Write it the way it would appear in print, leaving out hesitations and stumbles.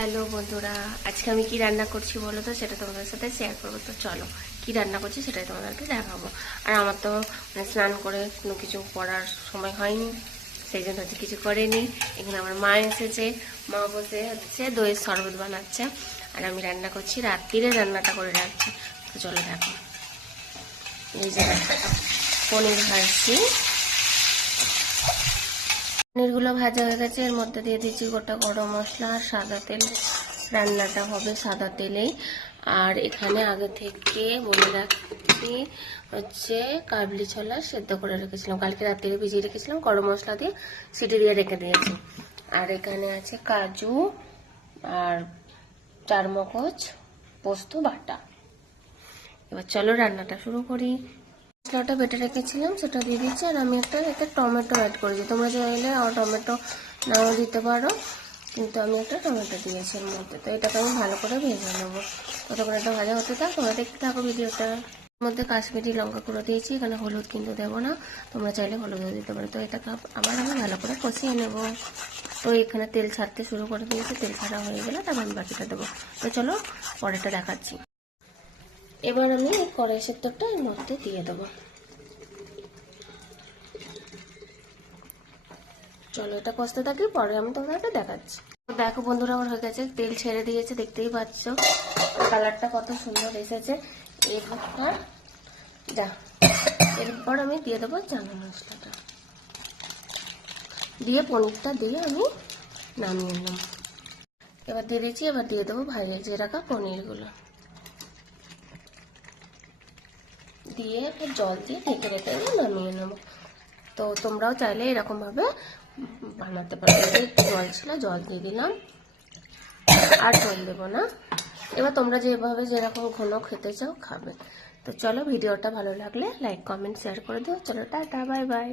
Hello বন্ধুরা, আজকে আমি কি রান্না করছি বলো তো, সেটা তোমাদের সাথে শেয়ার করবো। তো চলো, কি রান্না করছি সেটাই তোমাদেরকে দেখাবো। আর আমার তো স্নান করে কোনো কিছু করার সময় হয়নি, সেই জন্য হচ্ছে কিছু করেনি। এখানে আমার মা এসেছে, মা বসে হচ্ছে দইয়ের শরবত বানাচ্ছে, আর আমি রান্না করছি, রাত্রিরে রান্নাটা করে রাখছি। তো চলো দেখো, এই যে পনির ভাজছি, পনিরগুলো ভাজা হয়ে গেছে। এর মধ্যে দিয়ে দিচ্ছি গোটা গরম মশলা আর সাদা তেল। রান্নাটা হবে সাদা তেলেই। আর এখানে আগে থেকে বলে রাখছি হচ্ছে কাবলি ছোলা সেদ্ধ করে রেখেছিলাম, কালকে রাত্রে ভিজিয়ে রেখেছিলাম, গরম মশলা দিয়ে সিটি দিয়ে রেখে দিয়েছি। আর এখানে আছে কাজু আর চারমগজ পোস্ত বাটা। এবার চলো রান্নাটা শুরু করি। মশলাটা বেটে রেখেছিলাম সেটা দিয়ে দিচ্ছি, আর আমি একটা এতে টমেটো অ্যাড করেছি। তোমরা চাইলে টমেটো নাও দিতে পারো, কিন্তু আমি একটা টমেটো দিয়েছি এর মধ্যে। তো এটাকে আমি ভালো করে ভেজে নেবো। ততক্ষণ একটা ভাজা হতে থাক, তোমরা দেখতে থাকো ভিডিওটা। এর মধ্যে কাশ্মীরি লঙ্কা গুঁড়ো দিয়েছি, এখানে হলুদ কিন্তু দেবো না, তোমরা চাইলে হলুদও দিতে পারো। তো এটাকে আবার আমি ভালো করে কষিয়ে নেবো। তো এখানে তেল ছাড়তে শুরু করে দিয়েছি, তেল ছাড়া হয়ে গেলে তারপর আমি বাকিটা দেবো। তো চলো পরেটা দেখাচ্ছি। এবার আমি কড়াই সেদ্ধটা এর মধ্যে দিয়ে দেবো। চলো এটা কষতে থাকি, পরে আমি তোমাদেরকে দেখাচ্ছি। দেখো বন্ধুরা, আমার হয়ে গেছে, তেল ছেড়ে দিয়েছে, দেখতেই পাচ্ছ কালারটা কত সুন্দর এসেছে। এবার এরপর আমি দিয়ে দেবো চানা মশলাটা, দিয়ে পনিরটা দিয়ে আমি নামিয়ে নেব। এবার দিয়ে দিচ্ছি, এবার দিয়ে দেবো ভেজে রাখা পনিরগুলো, দিয়ে একটু জল দিয়ে ঢেকে রেখে নামিয়ে নেবো। তো তোমরাও চাইলে এরকম ভাবে বানাতে পারো। জল ছিল, জল দিয়ে দিলাম, আর জল দেবো না। এবার তোমরা যেভাবে যেরকম ঘন খেতে চাও খাবে। তো চলো, ভিডিওটা ভালো লাগলে লাইক কমেন্ট শেয়ার করে দিও। চলো টাটা, বাই বাই।